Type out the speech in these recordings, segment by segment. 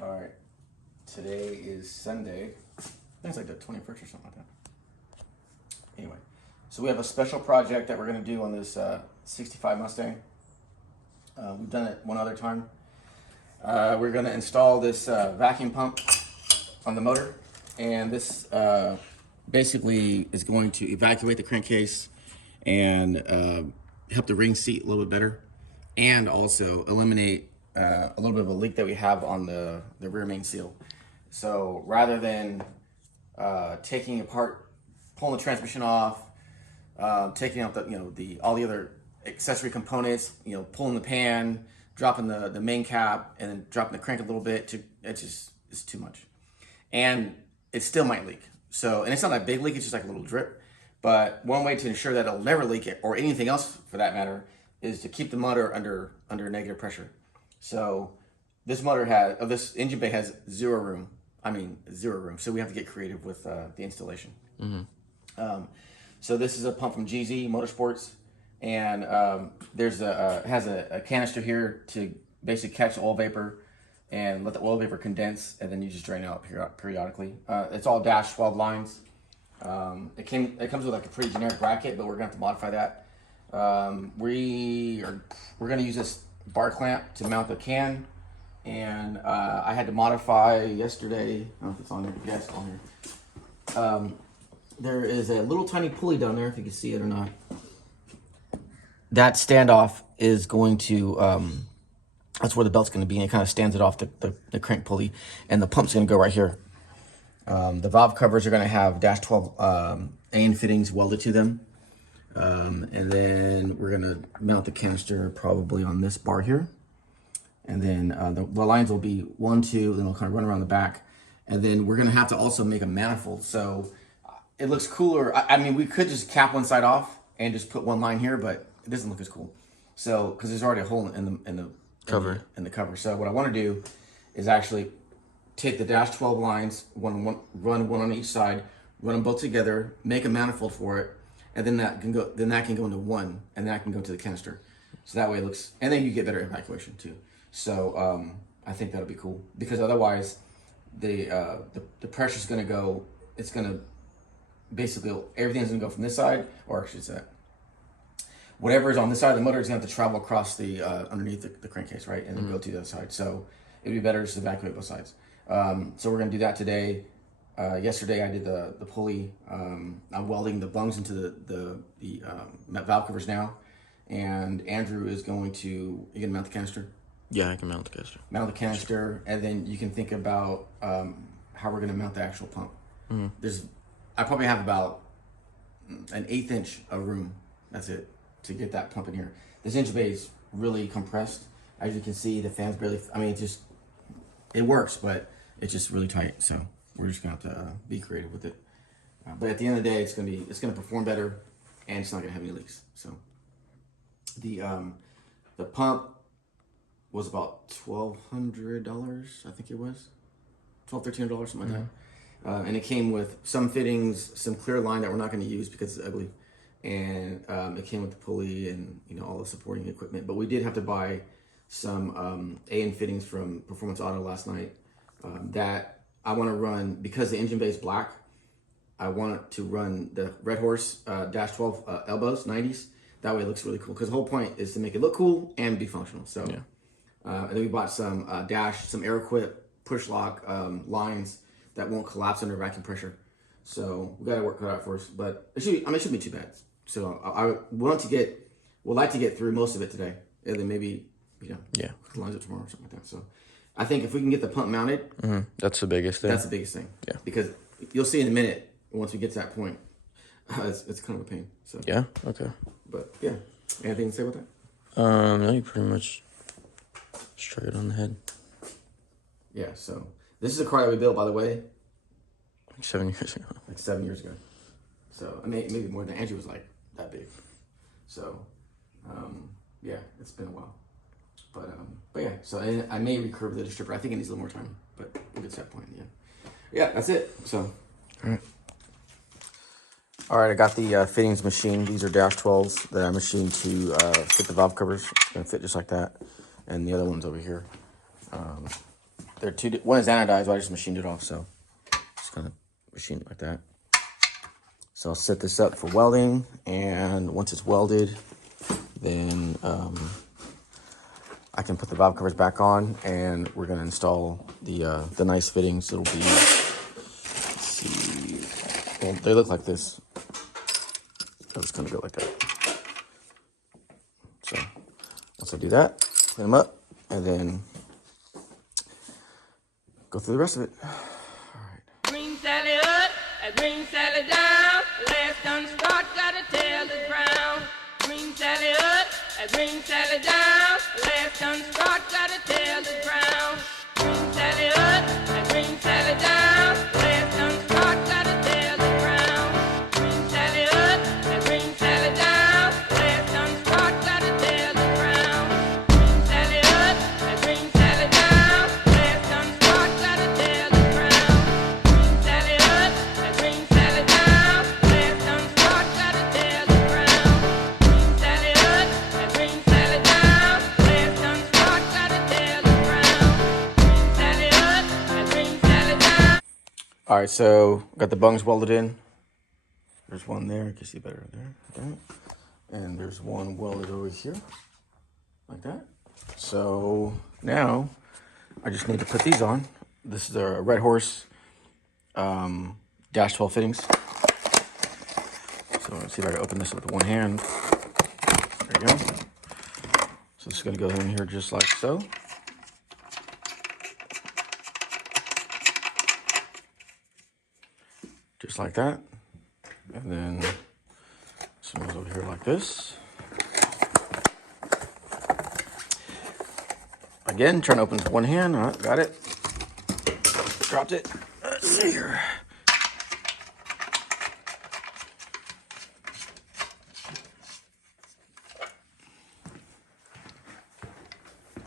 All right, today is Sunday. I think it's like the 21st or something like that. Anyway, so we have a special project that we're going to do on this 65 Mustang. We've done it one other time. We're going to install this vacuum pump on the motor, and this basically is going to evacuate the crankcase and help the ring seat a little bit better, and also eliminate a little bit of a leak that we have on the rear main seal. So rather than taking apart, pulling the transmission off, taking out all the other accessory components, pulling the pan, dropping the main cap, and then dropping the crank a little bit, it's too much. And it still might leak. So, and it's not a big leak, it's just like a little drip. But one way to ensure that it'll never leak, or anything else for that matter, is to keep the motor under negative pressure. So this this engine bay has zero room. I mean, zero room. So we have to get creative with the installation. Mm-hmm. So this is a pump from GZ Motorsports, and has a canister here to basically catch the oil vapor and let the oil vapor condense, and then you just drain it out periodically. It's all dash 12 lines. It comes with like a pretty generic bracket, but we're gonna have to modify that. We're gonna use this bar clamp to mount the can, and I had to modify yesterday. I don't know if it's on here. Yeah, it's on here. There is a little tiny pulley down there, if you can see it or not. That standoff is going to, that's where the belt's going to be, and it kind of stands it off the crank pulley, and the pump's going to go right here. The valve covers are going to have dash 12 AN fittings welded to them. And then we're going to mount the canister probably on this bar here. And then the lines will be 1, 2, then they'll kind of run around the back. And then we're going to have to also make a manifold. So it looks cooler. I mean, we could just cap one side off and just put one line here, but it doesn't look as cool. So, because there's already a hole in the cover. In the cover. So what I want to do is actually take the dash 12 lines, run one on each side, run them both together, make a manifold for it, and then that can go into one, and that can go to the canister. So that way it looks, and then you get better evacuation too. So I think that'll be cool, because otherwise the pressure's going to go. It's going to basically, everything's going to go from this side, or I should say, whatever is on this side of the motor is going to have to travel across the underneath the crankcase, right, and then go to the other side. So it'd be better just to evacuate both sides. So we're going to do that today. Yesterday I did the pulley. I'm welding the bungs into the valve covers now, and Andrew is going to, you gonna mount the canister? Yeah, I can mount the canister. Mount the canister, and then you can think about how we're gonna mount the actual pump. Mm-hmm. I probably have about an 1/8 inch of room. That's it, to get that pump in here. This engine bay is really compressed. As you can see, the fan's barely. I mean, it works, but it's just really tight. So we're just gonna have to be creative with it. But at the end of the day, it's gonna perform better, and it's not gonna have any leaks. So the pump was about $1,200, I think it was $1,200-$1,300, something like that. And it came with some fittings, some clear line that we're not going to use because it's ugly, and it came with the pulley and all the supporting equipment. But we did have to buy some AN fittings from Performance Auto last night that I want to run, because the engine bay is black. I want to run the Red Horse dash 12 elbows 90s. That way it looks really cool, because the whole point is to make it look cool and be functional. So yeah. And then we bought some some Aeroquip push lock lines that won't collapse under vacuum pressure. So we got to work cut out for us, but it shouldn't be too bad. So I would like to get through most of it today, and then maybe the lines up tomorrow or something like that. So I think if we can get the pump mounted, that's the biggest thing. That's the biggest thing. Yeah, because you'll see in a minute once we get to that point, it's kind of a pain. So yeah, okay. But yeah, anything to say about that? No, you pretty much struck it on the head. Yeah. So this is a car that we built, by the way, like 7 years ago. Like 7 years ago. So I mean, maybe more than Andrew was like that big. So yeah, it's been a while. But yeah, so I may recurve the stripper. I think it needs a little more time, but we'll get to that point. Yeah, that's it. So all right, I got the fittings machined. These are dash 12s that I machined to fit the valve covers. It's gonna fit just like that, and the other one's over here. they're two. One is anodized, but I just machined it off, so just kind of machine it like that. So I'll set this up for welding, and once it's welded, then I can put the valve covers back on, and we're gonna install the nice fittings. It'll be, let's see, well, they look like this. I'm just gonna go like that. So once I do that, clean them up, and then go through the rest of it. Green Sally up, and Green Sally down. Last done start, gotta tell the ground. Green Sally up, and Green Sally down. Last done start, gotta tell the ground. Green Sally up, and Green Sally down. Last done start, gotta tell the ground. Green Sally up, and Green Sally down. Last done start, gotta tell the ground. Green Sally up, and Green Sally down. Last done start, gotta tell the ground. Green Sally up, and Green Sally down. Last done start, gotta tell the ground. Green Sally up, and Green Sally down. Last done start, gotta tell the ground. Green Sally up, and Green Sally down. All right, so got the bungs welded in. There's one there, you can see better there, like that. And there's one welded over here, like that. So now I just need to put these on. This is a Red Horse dash 12 fittings. So let's see if I can open this with one hand. There you go. So it's gonna go in here just like so. Just like that. And then some goes over here like this. Again, trying to open with one hand. All right, got it. Dropped it. Let's see here.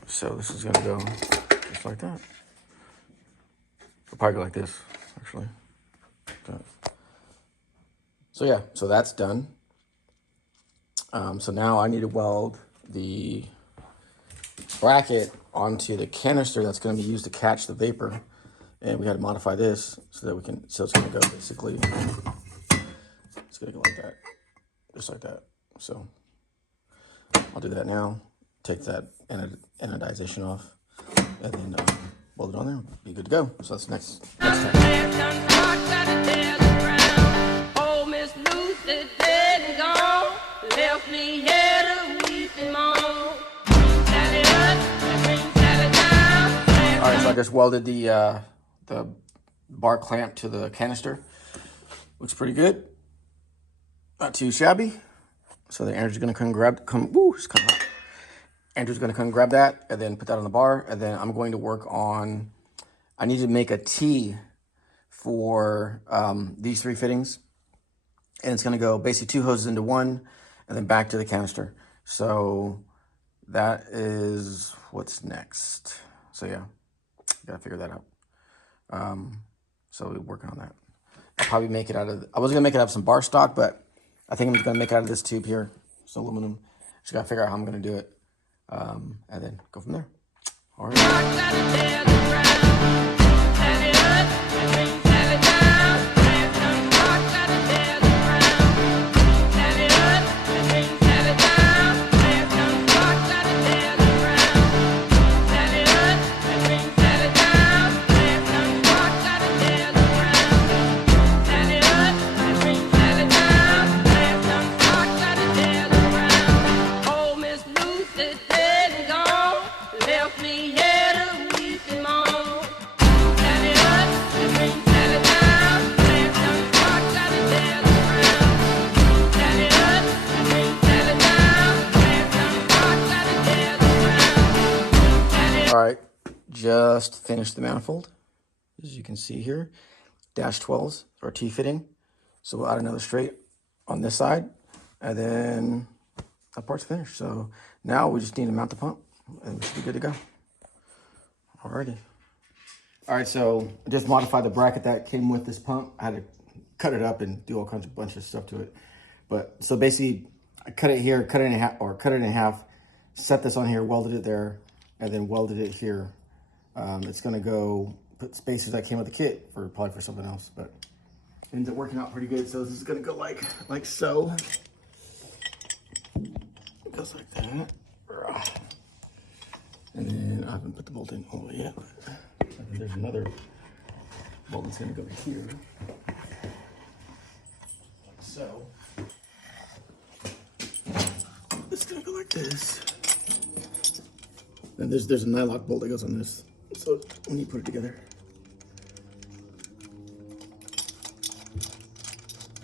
So this is gonna go just like that. It'll probably go like this, actually. So yeah, so that's done. So now I need to weld the bracket onto the canister that's going to be used to catch the vapor, and we had to modify this so that we can. So it's going to go basically. It's going to go like that, just like that. So I'll do that now. Take that anodization off, and then weld it on there. Be good to go. So that's next time. Oh, Miss Lucy dead and gone, left me here to weep and moan. Green Sally up, and Green Sally down. All right, so I just welded the bar clamp to the canister. Looks pretty good. Not too shabby. So the Andrew's gonna it's kind of hot. Andrew's gonna come grab that and then put that on the bar. And then I'm going to work on, I need to make a T for these three fittings. And it's gonna go basically two hoses into one and then back to the canister. So that is what's next. So yeah, gotta figure that out. So we're working on that. I'll probably make it out of, I was gonna make it out of some bar stock, but I think I'm just gonna make it out of this tube here. It's aluminum. Just gotta figure out how I'm gonna do it. And then go from there. All right. Oh, Miss Lucy dead and gone, left me here to weep and moan. Sally up, and Green Sally down, last done start, gotta tell the ground. Sally up, and Green Sally down, last done start, gotta tell the ground. Sally up. All right, just finished the manifold. As you can see here, dash 12s or T fitting. So we'll add another straight on this side, and then that part's finished. So now we just need to mount the pump, and we should be good to go. Alrighty. All right, so I just modified the bracket that came with this pump. I had to cut it up and do all kinds of bunch of stuff to it. But so basically, I cut it here, cut it in half, set this on here, welded it there, and then welded it here It's gonna go put spacers that came with the kit for probably for something else, but it ends up working out pretty good. So this is gonna go like so. It goes like that. And then I haven't put the bolt in all the way yet. And then there's another bolt that's gonna go here. Like so. It's gonna go like this. And there's a nylock bolt that goes on this. So when you put it together,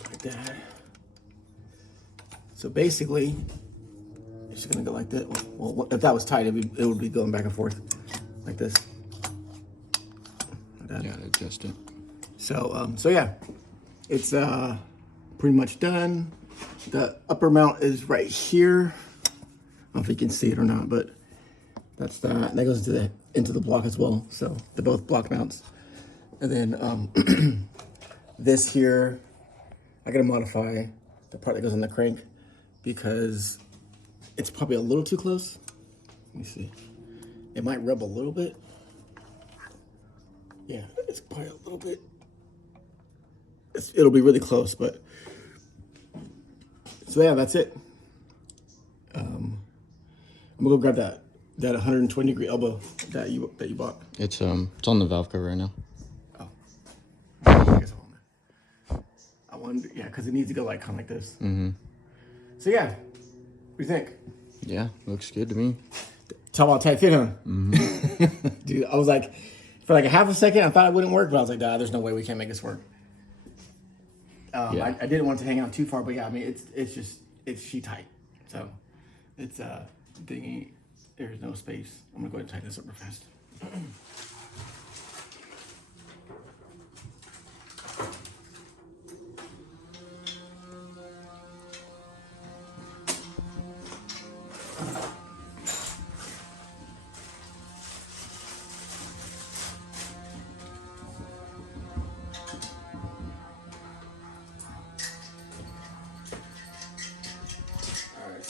like that. So basically, it's just gonna go like that. Well, if that was tight, it would be going back and forth like this. Like that. Yeah, adjust it. So so yeah, it's pretty much done. The upper mount is right here. I don't know if you can see it or not, but that's that. That goes into the block as well. So they're both block mounts. And then this here, I gotta modify the part that goes on the crank because it's probably a little too close. Let me see. It might rub a little bit. Yeah, it's probably a little bit. It'll be really close, but so yeah, that's it. I'm gonna go grab that 120 degree elbow that you bought. It's on the valve cover right now. Oh, I guess I wonder, yeah, because it needs to go like kind of like this. Mm-hmm. So yeah, what do you think? Yeah, looks good to me. Talk about tight fit, huh? Mm-hmm. Dude, I was like, for like a half a second, I thought it wouldn't work, but I was like, nah, there's no way we can't make this work. Yeah. I didn't want it to hang out too far, but yeah, I mean, it's sheet tight. So it's thingy, there's no space. I'm gonna go ahead and tighten this up real fast.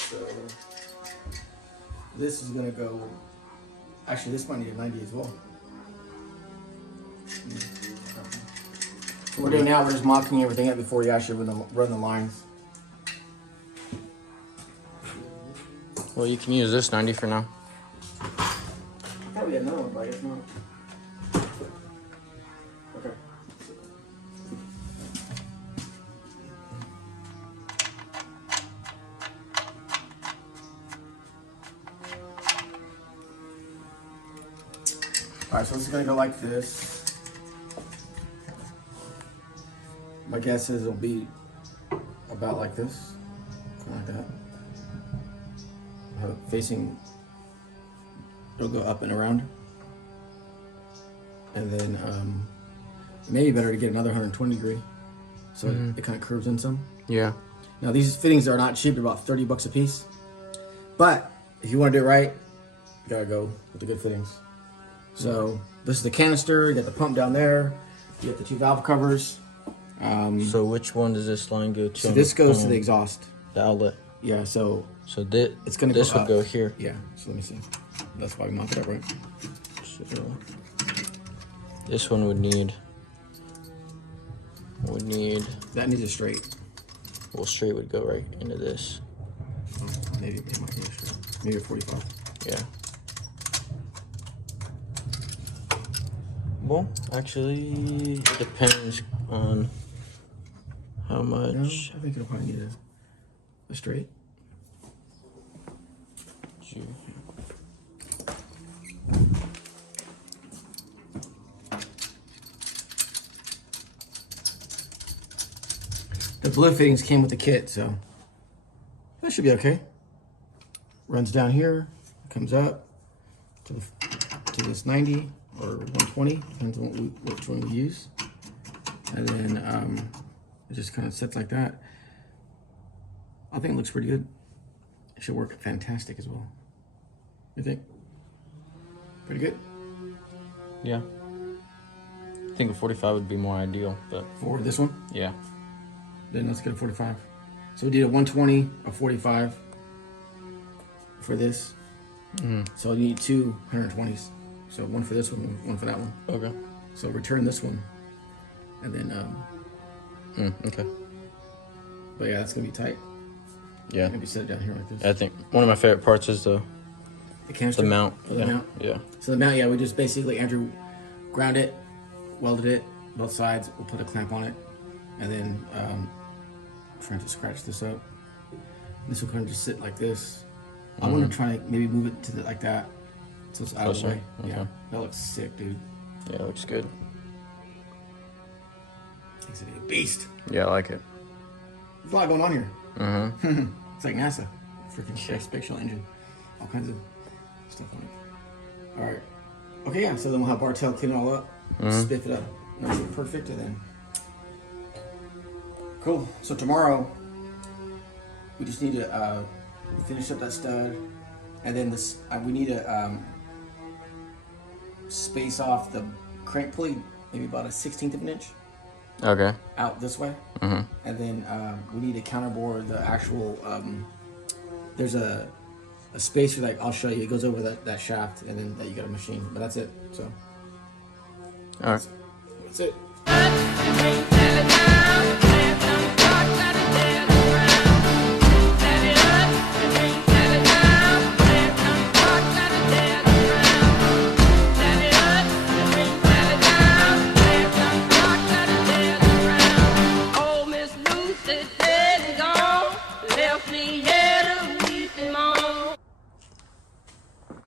So this is gonna go, actually this might need a 90 as well. So we're doing now, we're just mocking everything up before you actually run the lines. Well, you can use this 90 for now. I thought we had another one, but I guess not. Okay. All right, so this is gonna go like this. My guess is it'll be about like this, kind of like that. Have it facing, it'll go up and around. And then maybe better to get another 120 degree, so it kind of curves in some. Yeah. Now these fittings are not cheap, they're about 30 bucks a piece. But if you want to do it right, you gotta go with the good fittings. So this is the canister, you got the pump down there, you got the 2 valve covers. So which one does this line go to? So this goes to the exhaust. The outlet. Yeah, so It's gonna go this would up. go here. Yeah, so let me see. That's why we mounted it up, right? So this one would need That needs a straight. well, straight would go right into this. Maybe it might be a straight. Maybe a 45. Yeah. Well, actually, it depends on how No, much. I think it'll probably need a straight. The blue fittings came with the kit, so that should be okay. Runs down here, comes up to this 90 or 120, depends on which one we use. And then it just kind of sits like that. I think it looks pretty good. It should work fantastic as well. You think? Pretty good? Yeah. I think a 45 would be more ideal, but For this one? yeah. Then let's get a 45. So we did a 120, a 45 for this. So you need 2 120s. So one for this one for that one. Okay. So return this one, and then Okay. but yeah, that's gonna be tight. Yeah. Maybe set it down here like this. I think one of my favorite parts is the canister. mount. Oh, the Yeah. mount. Yeah. So the mount, yeah, we just basically Andrew ground it, welded it both sides. We'll put a clamp on it, and then trying to scratch this up. This will kind of just sit like this. I want to try to maybe move it to like that, so it's out of the Closer? way. Yeah, Okay. that looks sick, dude. Yeah, it looks good. It's a beast. Yeah, I like it. There's a lot going on here. Mm-hmm. It's like NASA, freaking spatial engine, all kinds of stuff on it. All right, okay, yeah. So then we'll have Bartel clean it all up, spiff it up, nice and perfect, and then cool. So tomorrow we just need to finish up that stud, and then this we need to space off the crank pulley maybe about a 1/16 of an inch Okay. out this way, and then we need to counterbore the actual. There's a spacer that I'll show you. It goes over that shaft, and then that you got a machine. But that's it. So All right. that's it. And bring